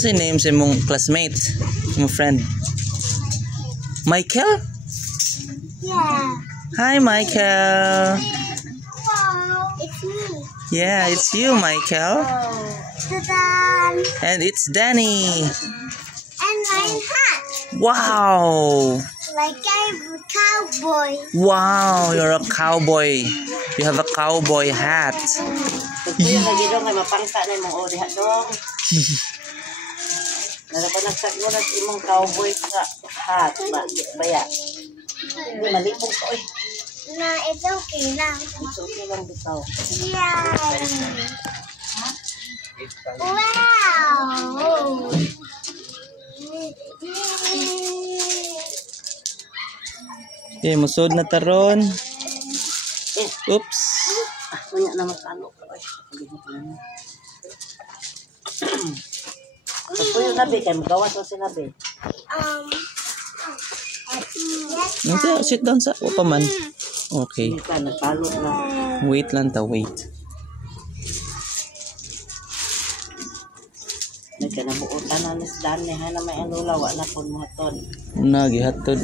Kasi name sa mong classmate, mong friend. Michael? Yeah. Hi, Michael. Wow. It's me. Yeah, it's you, Michael. Ta-da! And it's Danny. And my hat. Wow. Like I'm a cowboy. Wow, you're a cowboy. You have a cowboy hat. Yung lagi dong ay mapangta na imong ori dong. Nagpanagsak mo na imong cowboy sa hat ba baya. Hindi malipong ko oy. Na it's okay lang. It's okay lang bitaw. Yeah. Wow. Okay, musod na taron. Oops. Kunya na matalo ko oy. Ako yung nabi kay magawas o sinabi. Okay, sit down sa upa man. Okay. Hindi ka nagpalo na. Wait lang ta, wait. Nagkanabuutan na ni Danny ha na may anulawa na po mo ton. Una gihatod.